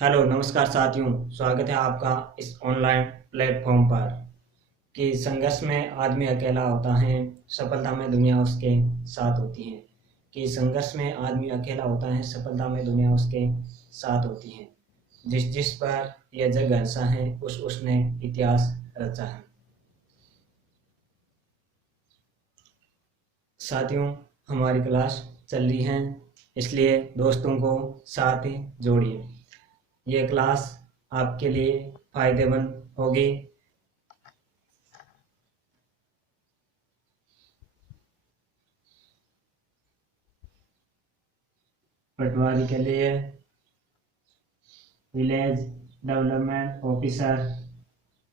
Hello नमस्कार साथियों। स्वागत है आपका इस ऑनलाइन प्लेटफॉर्म पर। कि संघर्ष में आदमी अकेला होता है, सफलता में दुनिया उसके साथ होती है। कि संघर्ष में आदमी अकेला होता है, सफलता में दुनिया उसके साथ होती है। जिस जिस पर यह जग हंसा है उसने इतिहास रचा है। साथियों, हमारी क्लास चल रही है, इसलिए दोस्तों को साथ ही जोड़िए। ये क्लास आपके लिए फायदेमंद होगी। पटवारी के लिए, विलेज डेवलपमेंट ऑफिसर,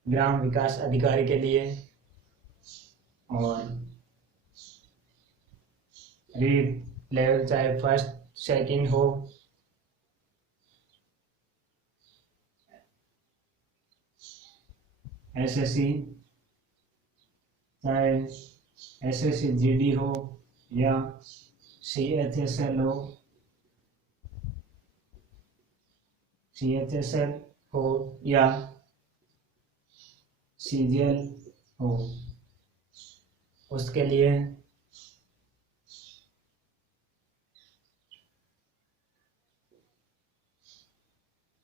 ग्राम विकास अधिकारी के लिए, और रीड लेवल चाहे फर्स्ट सेकंड हो, एसएससी चाहे एसएससी जीडी हो या सीएचएसएल हो, सीएचएसएल हो या सीजीएल हो, उसके लिए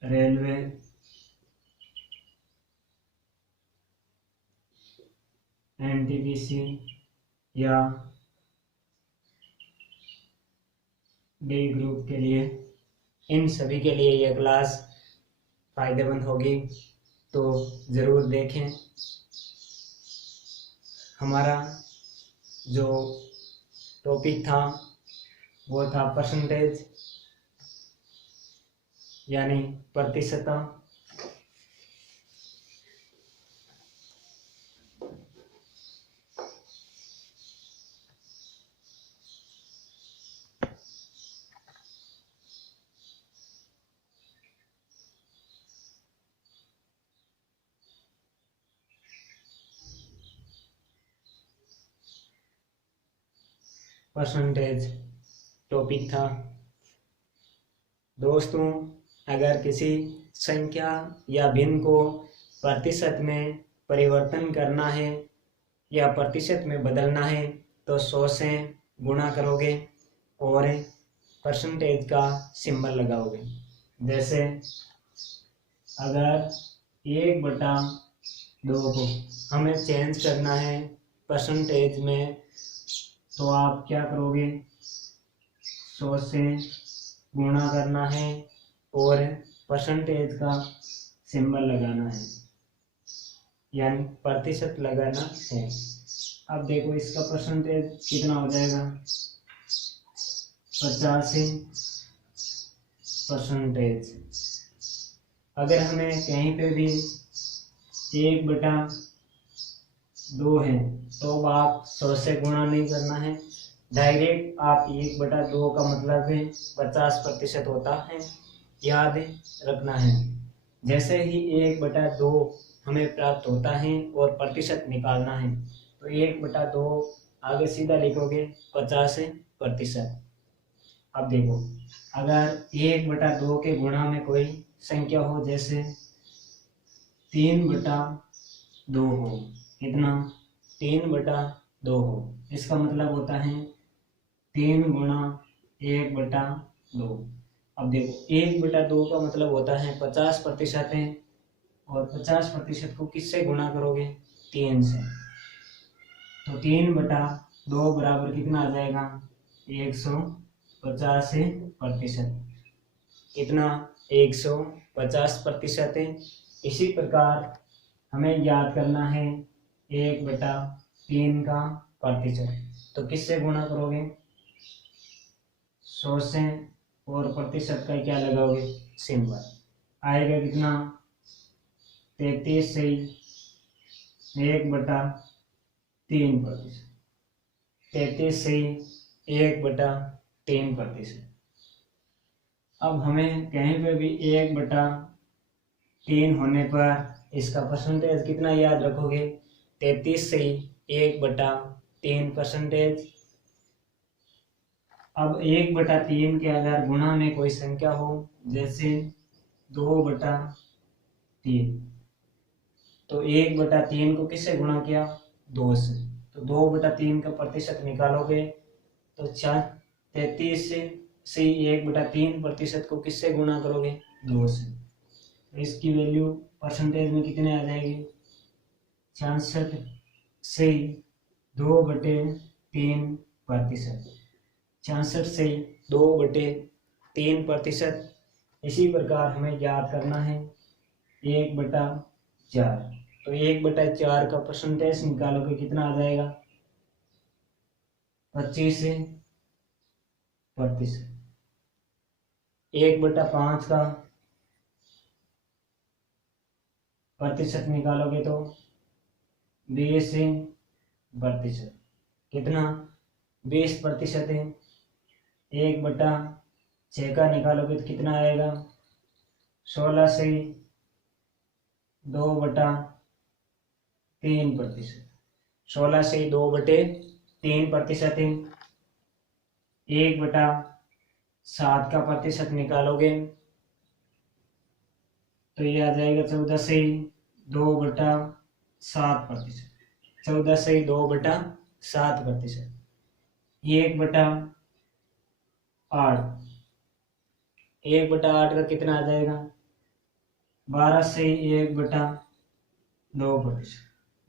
रेलवे, एनटीपीसी या डी ग्रुप के लिए, इन सभी के लिए यह क्लास फायदेमंद होगी। तो ज़रूर देखें। हमारा जो टॉपिक था वो था परसेंटेज यानी प्रतिशत। परसेंटेज टॉपिक था। दोस्तों, अगर किसी संख्या या भिन्न को प्रतिशत में परिवर्तन करना है या प्रतिशत में बदलना है तो 100 से गुणा करोगे और परसेंटेज का सिंबल लगाओगे। जैसे अगर 1/2 को हमें चेंज करना है परसेंटेज में, तो आप क्या करोगे? 100 से गुणा करना है और परसेंटेज का सिंबल लगाना है, यानी प्रतिशत लगाना है। अब देखो इसका परसेंटेज कितना हो जाएगा? 85%। अगर हमें कहीं पे भी 1/2 है तो आप 100 से गुणा नहीं करना है, डायरेक्ट आप 1/2 का मतलब है 50% होता है, याद रखना है। जैसे ही 1/2 हमें प्राप्त होता है और प्रतिशत निकालना है तो 1/2 आगे सीधा लिखोगे 50%। अब देखो, अगर 1/2 के गुणा में कोई संख्या हो, जैसे 3/2 हो, कितना? 3/2 हो, इसका मतलब होता है 3 गुणा 1/2। अब देखो 1/2 का मतलब होता है 50% है, और 50% को किससे गुणा करोगे? 3 से। तो 3/2 बराबर कितना आ जाएगा? 150%। कितना? 150% है। इसी प्रकार हमें ज्ञात करना है 1/3 का प्रतिशत, तो किससे गुणा करोगे? 100 से, और प्रतिशत का क्या लगाओगे? सिंबल। आएगा कितना? 33 से 1/3%। 33 से 1/3%। अब हमें कहीं पे भी 1/3 होने पर इसका परसेंटेज कितना याद रखोगे? 33 से 1/3%। अब 1/3 के अगर गुणा में कोई संख्या हो, जैसे 2/3। तो 1/3 को किससे गुणा किया? 2 से। तो 2/3 का प्रतिशत निकालोगे तो 33 से 1/3 प्रतिशत को किससे गुणा करोगे? 2 से। तो इसकी वैल्यू परसेंटेज में कितने आ जाएगी? 66 से 2/3 प्रतिशत। 66 से 2/3%। इसी प्रकार हमें याद करना है 1/4। तो 1/4 का परसेंटेज निकालोगे कितना आ जाएगा? 25%। 1/5 का प्रतिशत निकालोगे तो 20%। कितना? 20% है। 1/6 का निकालोगे तो कितना आएगा? 16 से 2/3%। 16 से 2/3% है। 1/7 का प्रतिशत निकालोगे तो ये आ जाएगा 14 से 2/7%। 14 से 2/7%। 1/8। 1/8 का कितना आ जाएगा? 12 से 1/2%।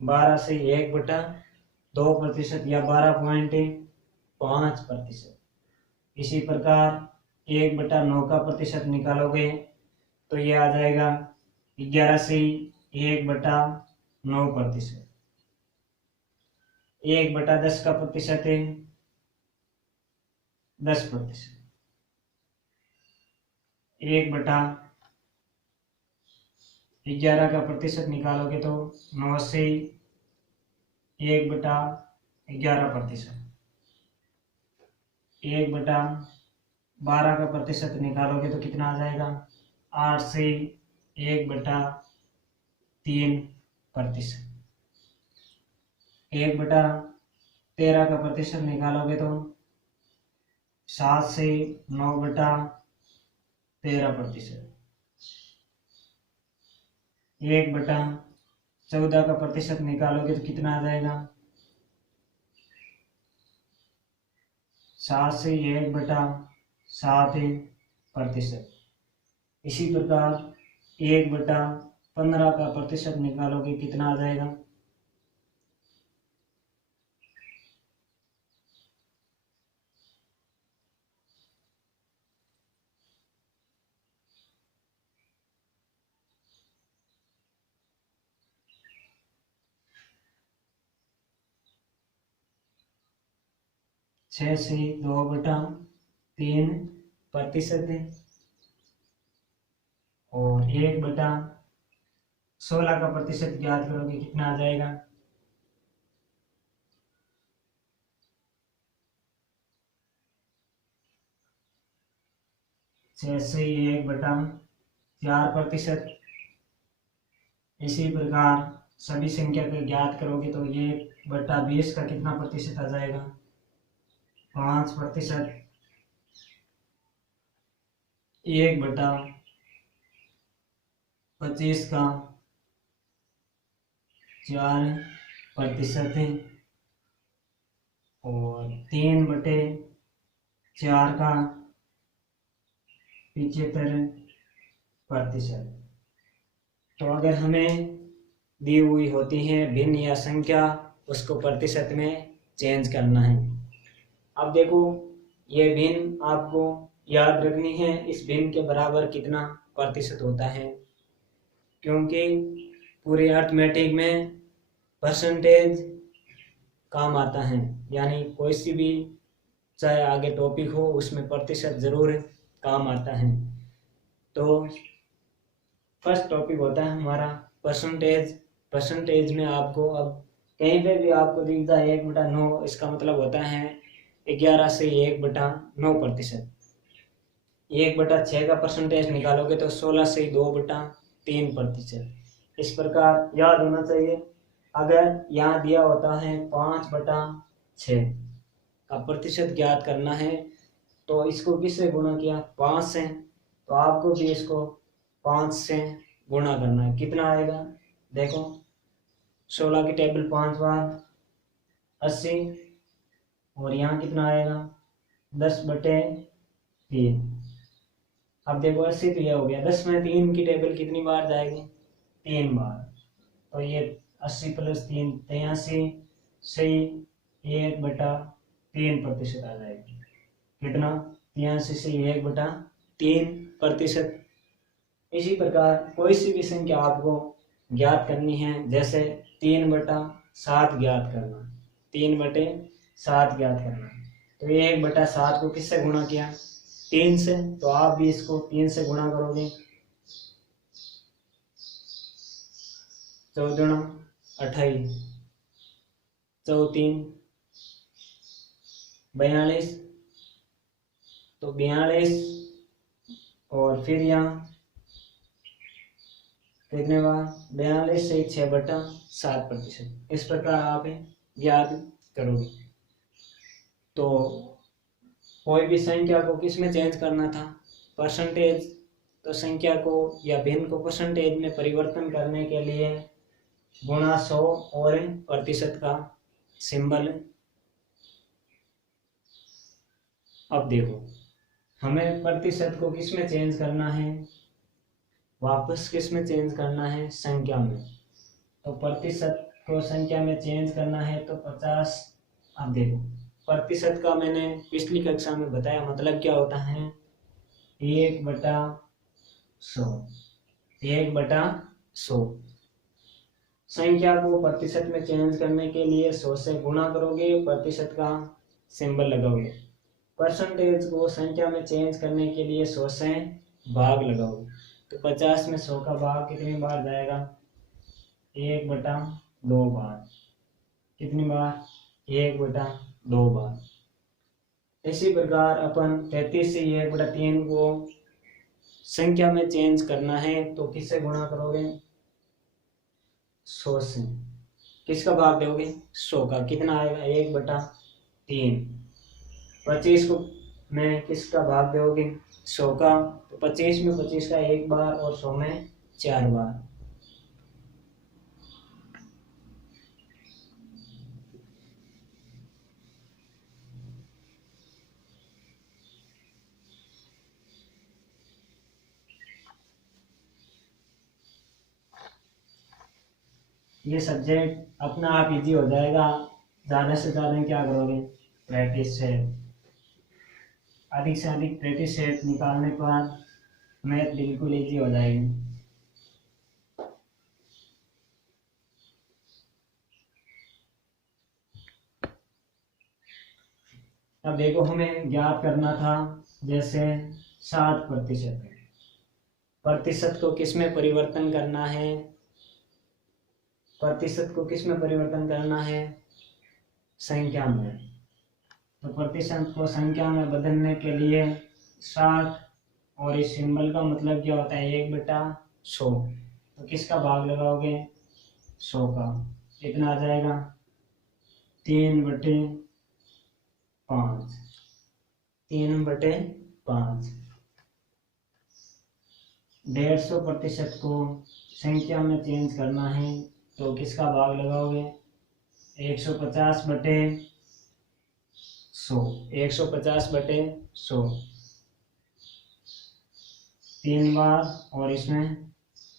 12 से 1/2% या 12.5%। इसी प्रकार 1/9 का प्रतिशत निकालोगे तो ये आ जाएगा 11 से 1/9%। 1/10 का प्रतिशत है 10%। 1/11 का प्रतिशत निकालोगे तो 9 से 1/11%। 1/12 का प्रतिशत निकालोगे तो कितना आ जाएगा? 8 से 1/3%। 1/13 का प्रतिशत निकालोगे तो 7 से 9/13%। 1/14 का प्रतिशत निकालोगे तो कितना आ जाएगा? 7 से 1/7%। इसी प्रकार 1/15 का प्रतिशत निकालोगे कितना आ जाएगा? 6 से 2/3% है। और 1/16 का प्रतिशत ज्ञात करोगे कितना आ जाएगा? 6 से 1/4%। इसी प्रकार सभी संख्या को ज्ञात करोगे तो 1/20 का कितना प्रतिशत आ जाएगा? 5%। 1/25 का 4% है। और 3/4 का 75%। तो अगर हमें दी हुई होती है भिन्न या संख्या, उसको प्रतिशत में चेंज करना है। अब देखो, ये भिन्न आपको याद रखनी है, इस भिन्न के बराबर कितना प्रतिशत होता है, क्योंकि पूरे अर्थमेटिक में परसेंटेज काम आता है। यानी कोई सी भी चाहे आगे टॉपिक हो उसमें प्रतिशत जरूर काम आता है। तो फर्स्ट टॉपिक होता है हमारा परसेंटेज। परसेंटेज में आपको अब कहीं पे भी आपको दिख जाए 1/9, इसका मतलब होता है 11 से 1/9%। 1/6 का परसेंटेज निकालोगे तो 16 से 2/3%। इस प्रकार याद होना चाहिए। अगर यहाँ दिया होता है 5/6 का प्रतिशत ज्ञात करना है, तो इसको किससे गुणा किया? 5 से। तो आपको भी इसको 5 से गुणा करना है। कितना आएगा देखो, 16 की टेबल 5 बार 80, और यहाँ कितना आएगा 10/3। अब देखो 80 तो यह हो गया, 10 में 3 की टेबल कितनी बार जाएगी 3 बार, तो ये 80 + 3 83 सही 1/3% आ जाएगी। कितना 83 से 1/3%। इसी प्रकार कोई सी भी संख्या आपको ज्ञात करनी है, जैसे 3/7 ज्ञात करना, 3/7 ज्ञात करना, तो ये 1/7 को किससे गुणा किया 3 से, तो आप भी इसको 3 से गुणा करोगे, 14 28, 4 42, तो 42, और फिर यहाँ कितने बार 42 से 6/7%। इस प्रकार आप याद करोगे। तो कोई भी संख्या को किस में चेंज करना था परसेंटेज, तो संख्या को या भिन्न को परसेंटेज में परिवर्तन करने के लिए गुणा 100 और प्रतिशत का सिंबल। अब देखो हमें प्रतिशत को किस में चेंज करना है, वापस किस में चेंज करना है संख्या में, तो प्रतिशत को संख्या में चेंज करना है तो 50। अब देखो प्रतिशत का मैंने पिछली कक्षा में बताया मतलब क्या होता है 1/100, 1/100। संख्या को प्रतिशत में चेंज करने के लिए 100 से गुणा करोगे, प्रतिशत का सिंबल लगाओगे। परसेंटेज को संख्या में चेंज करने के लिए 100 से भाग लगाओगे, तो 50 में 100 का भाग कितनी बार जाएगा 1/2 बार। कितनी बार 1/2 बार। इसी प्रकार अपन 33 से 1/3 को संख्या में चेंज करना है तो किससे गुणा करोगे 100 से। किसका भाग दोगे 100 का, कितना आएगा 1/3। 25 को में किसका भाग दोगे 100 का, तो 25 में 25 का 1 बार और 100 में 4 बार। ये सब्जेक्ट अपना आप इजी हो जाएगा। ज़्यादा से ज़्यादा क्या करोगे प्रैक्टिस से, अधिक से अधिक प्रैक्टिस सेट निकालने के बाद मैथ बिल्कुल इजी हो जाएगी। अब देखो हमें ज्ञात करना था जैसे 60%। प्रतिशत को किस में परिवर्तन करना है, प्रतिशत को किस में परिवर्तन करना है संख्या में। तो प्रतिशत को संख्या में बदलने के लिए 60 और इस सिंबल का मतलब क्या होता है 1/100, तो किसका भाग लगाओगे 100 का, कितना आ जाएगा 3/5, 3/5। 150% को संख्या में चेंज करना है तो किसका भाग लगाओगे 150/100, 150/100 3 बार और इसमें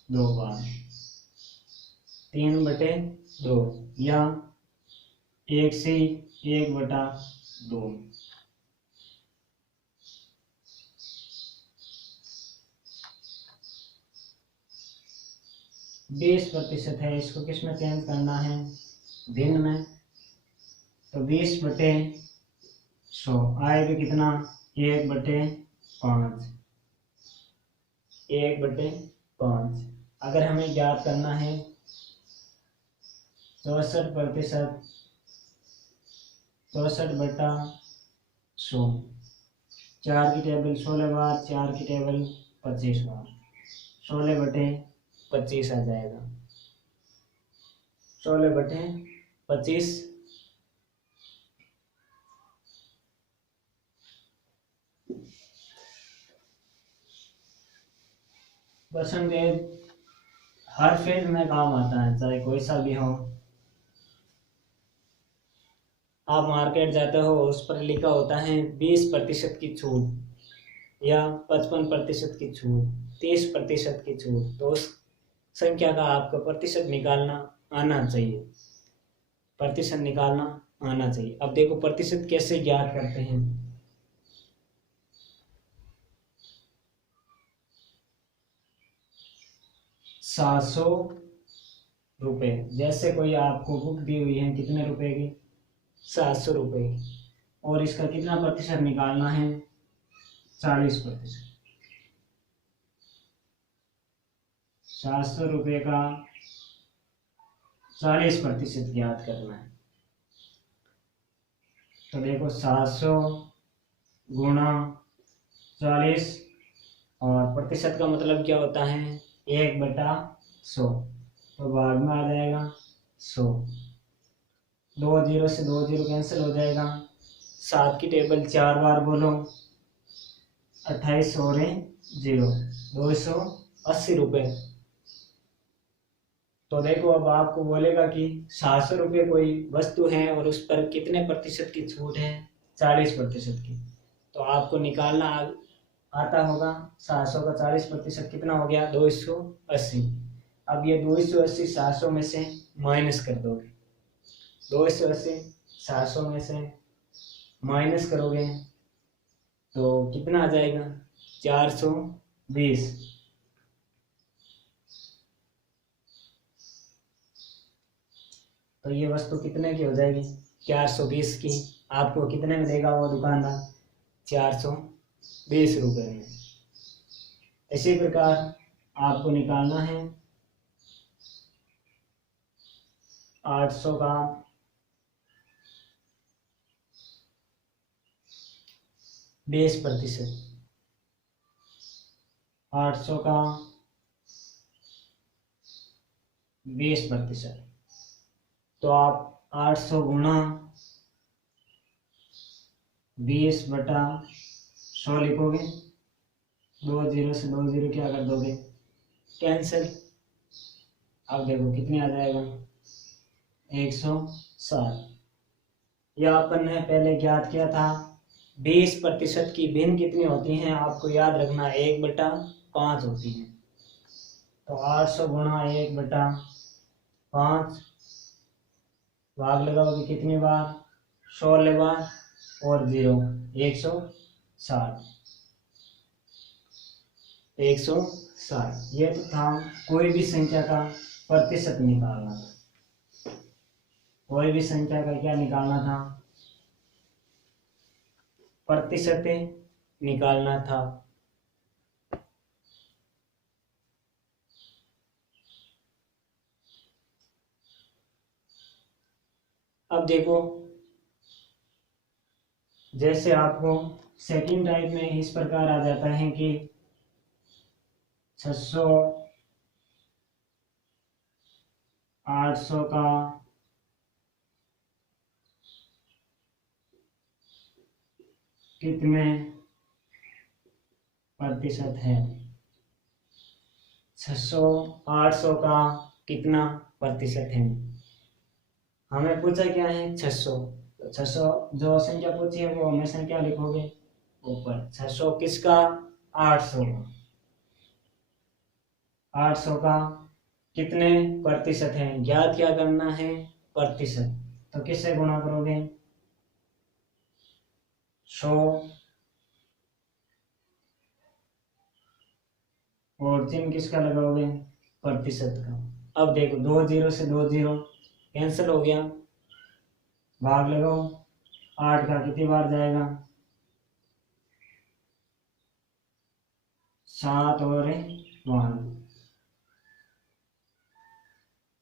2 बार, 3/2 या 1 से 1/2। बीस प्रतिशत है, इसको किस में चेंज करना है भिन्न में, तो 20/100 आएगा कितना 1/5, 1/5। अगर हमें ज्ञात करना है 64%, 64/100, 4 की टेबल 16 बार, 4 की टेबल 25 बार, 16/25 आ जाएगा, 16/25। परसेंटेज हर फील्ड में काम आता है, चाहे कोई सा भी हो। आप मार्केट जाते हो, उस पर लिखा होता है 20% की छूट या 55% की छूट, 30% की छूट, तो उस संख्या का आपको प्रतिशत निकालना आना चाहिए। प्रतिशत निकालना आना चाहिए। अब देखो प्रतिशत कैसे ज्ञात करते हैं। 700 रुपये, जैसे कोई आपको बुक दी हुई है कितने रुपए की, 700 रुपये की, और इसका कितना प्रतिशत निकालना है, 40%। 700 रुपये का 40% ज्ञात करना है। तो देखो 700 गुणा 40, और प्रतिशत का मतलब क्या होता है, 1/100, तो भाग में आ जाएगा 100। 2 जीरो से 2 जीरो कैंसिल हो जाएगा। 7 की टेबल 4 बार बोलो, 28 और 0, 280 रुपये। तो देखो अब आपको बोलेगा कि 700 रुपये कोई वस्तु है और उस पर कितने प्रतिशत की छूट है, 40% की। तो आपको निकालना आता होगा 700 का 40% कितना हो गया, 280। अब ये 280 700 में से माइनस कर दोगे, 280 700 में से माइनस करोगे तो कितना आ जाएगा, 420। तो ये वस्तु कितने की हो जाएगी, 420 की। आपको कितने में देगा वो दुकानदार, 420 रुपये में। इसी प्रकार आपको निकालना है 800 का 20%, 800 का 20%। तो आप 800 गुणा 20/100 लिखोगे, 2 जीरो से 2 जीरो क्या कर दोगे, कैंसिल। अब देखो कितने आ जाएगा, 160। यह अपन ने पहले ज्ञात किया था। 20% की भिन्न कितनी होती हैं, आपको याद रखना, 1/5 होती है। तो 800 गुणा 1/5, भाग लगाओगे कितनी बार, 16 बार, और 0, 160। 160 ये तो था कोई भी संख्या का प्रतिशत निकालना था। कोई भी संख्या का क्या निकालना था, प्रतिशत निकालना था। अब देखो जैसे आपको सेकंड टाइप में इस प्रकार आ जाता है कि 600 800 का कितने प्रतिशत है, 600 800 का कितना प्रतिशत है। हमें पूछा क्या है, 600। तो 600 जो संख्या पूछी है वो हमेशा क्या लिखोगे, ऊपर। 600 किसका, 800 का। 800 का कितने प्रतिशत है, ज्ञात क्या करना है, प्रतिशत। तो किससे गुणा करोगे, 100 और चिन्ह किसका लगाओगे, प्रतिशत का। अब देखो 2 जीरो से 2 जीरो कैंसिल हो गया, भाग लगाओ, 8 का कितनी बार जाएगा, 7 और 1,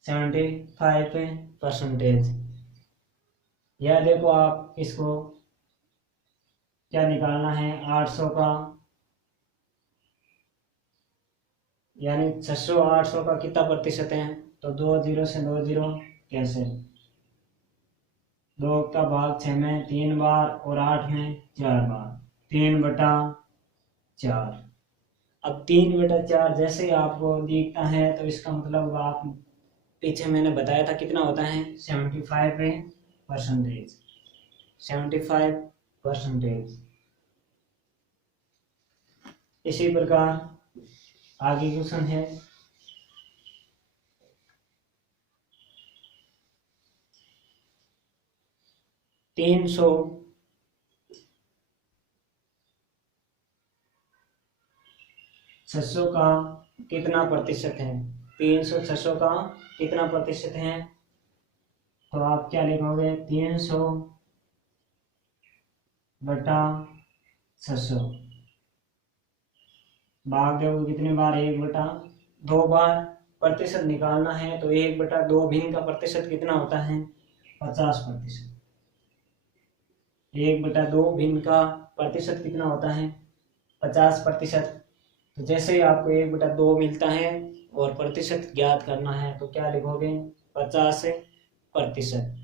75%। यह देखो आप इसको क्या निकालना है, 800 का यानी 600 800 का कितना प्रतिशत है, तो 2 जीरो से 2 जीरो कैंसिल, 2 का भाग 6 में 3 बार और 8 में 4 बार, 3/4। अब 3/4 जैसे ही आपको दिखता है तो इसका मतलब आप पीछे मैंने बताया था कितना होता है 75%। 75%। इसी प्रकार आगे क्वेश्चन है 300 600 का कितना प्रतिशत है। 300 600 का कितना प्रतिशत है, तो आप क्या लिखोगे 300 बटा 600 भाग दोगे कितने बार 1/2 बार। प्रतिशत निकालना है तो 1/2 भिन्न का प्रतिशत कितना होता है 50%। 1/2 भिन्न का प्रतिशत कितना होता है 50%। तो जैसे ही आपको 1/2 मिलता है और प्रतिशत ज्ञात करना है तो क्या लिखोगे 50%।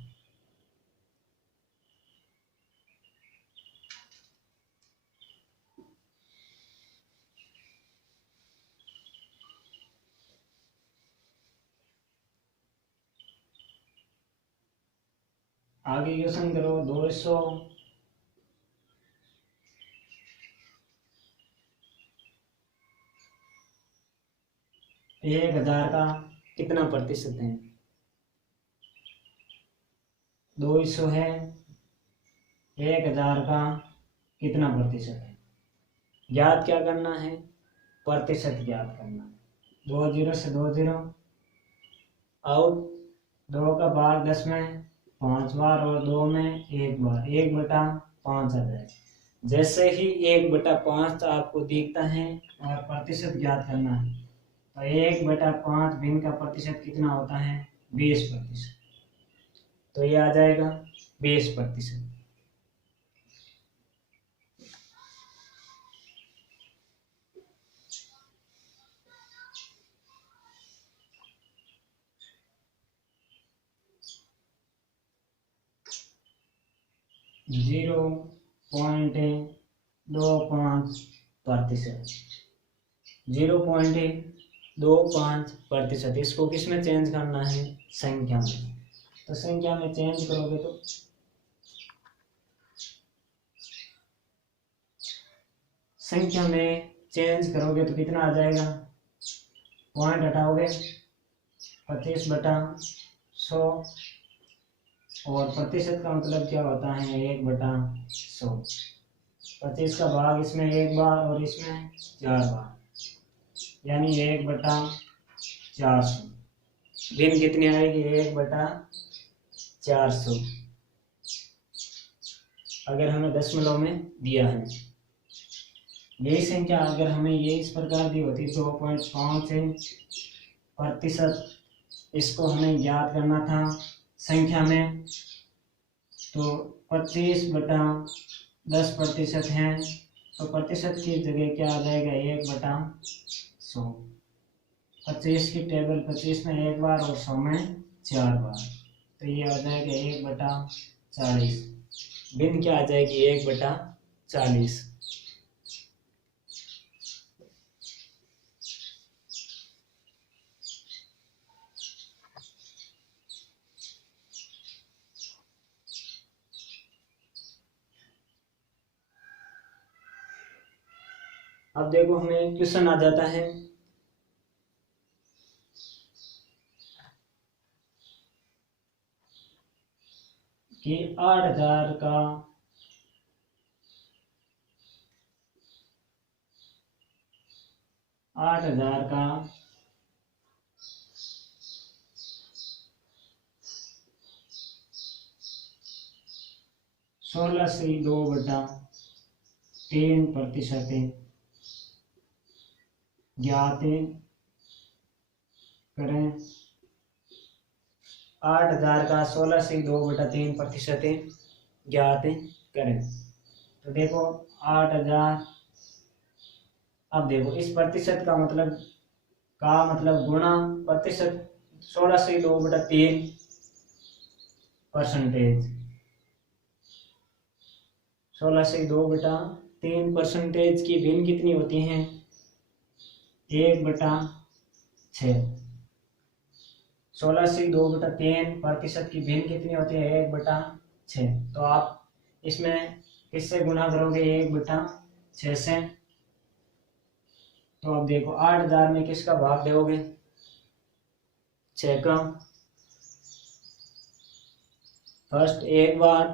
आगे क्वेश्चन करो 200 1000 का कितना प्रतिशत है। 200 है 1000 का कितना प्रतिशत है, ज्ञात क्या करना है प्रतिशत ज्ञात करना है। 2 0 से 2 0 आउट, 2 का भाग 10 में 5 बार और 2 में 1 बार, 1/5 आ जाए। जैसे ही 1/5 आपको दिखता है और प्रतिशत ज्ञात करना है तो 1/5 भिन्न का प्रतिशत कितना होता है 20%। तो ये आ जाएगा 20%। Zero point 25%। 0.25%। इसको किस में चेंज करना है संख्या में। तो संख्या में चेंज करोगे तो कितना आ जाएगा, पॉइंट हटाओगे 25/100 और प्रतिशत का मतलब क्या होता है 1/100। 25 का भाग इसमें 1 बार और इसमें 4 बार, यानी 1/400। भिन्न कितनी आएगी 1/400 अगर हमें दशमलव में दिया है। यही संख्या अगर हमें ये इस प्रकार दी होती 2.5%, इसको हमें ज्ञात करना था संख्या में, तो 25/10% है तो प्रतिशत की जगह क्या आ जाएगा 1/100। 25 की टेबल 25 में 1 बार और 100 में 4 बार, तो ये आ जाएगा 1/40। भिन्न क्या आ जाएगी 1/40। अब देखो हमें क्वेश्चन आ जाता है कि 8000 का 16/2/3% ज्ञात करें। 8000 का 16/2/3% ज्ञात करें। तो देखो 8000, अब देखो इस प्रतिशत का मतलब गुणा प्रतिशत 16/2/3%। 16/2/3% की भिन्न कितनी होती हैं 1/6। 16/2/3 की भिन्न कितनी होती है? 1/6। तो आप इसमें किससे गुणा करोगे? 1/6 से। तो अब देखो 8000 में किसका भाग दोगे? 6 का। फर्स्ट एक बार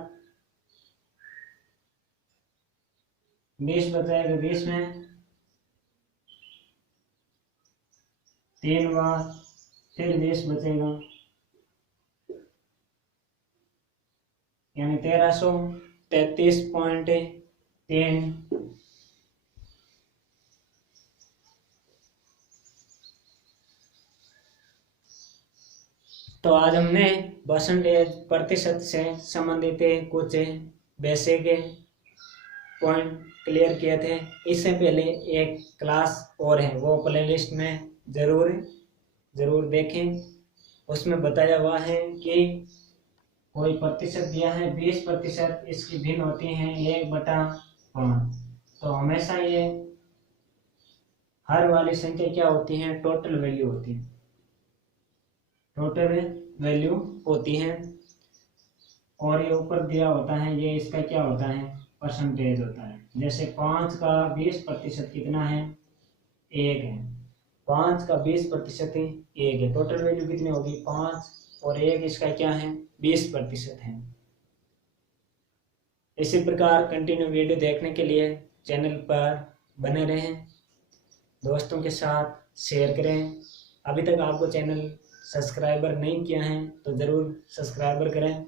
20 बचेगा, 20 में 3 बार फिर 20 बचेगा, यानी 1333.3। तो आज हमने परसेंटेज प्रतिशत से संबंधित कुछ बेसिक पॉइंट क्लियर किए थे। इससे पहले एक क्लास और है, वो प्लेलिस्ट में ज़रूर देखें। उसमें बताया हुआ है कि कोई प्रतिशत दिया है 20%, इसकी भिन्न होती हैं 1/5। तो हमेशा ये हर वाली संख्या क्या होती है? टोटल वैल्यू होती है, टोटल वैल्यू होती है। और ये ऊपर दिया होता है, ये इसका क्या होता है? परसेंटेज होता है। जैसे 5 का 20% कितना है? 1 है। 5 का 20% 1 है। टोटल वैल्यू कितनी होगी? 5 और 1 इसका क्या है? 20% है। इसी प्रकार कंटिन्यू वीडियो देखने के लिए चैनल पर बने रहें, दोस्तों के साथ शेयर करें। अभी तक आपको चैनल सब्सक्राइबर नहीं किया है तो ज़रूर सब्सक्राइबर करें।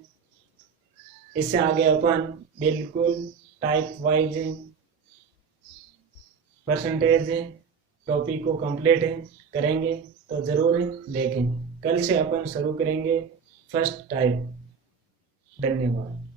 इससे आगे अपन बिल्कुल टाइप वाइज परसेंटेज टॉपिक को कंप्लीट करेंगे, तो ज़रूर देखें। कल से अपन शुरू करेंगे फर्स्ट टाइप। धन्यवाद।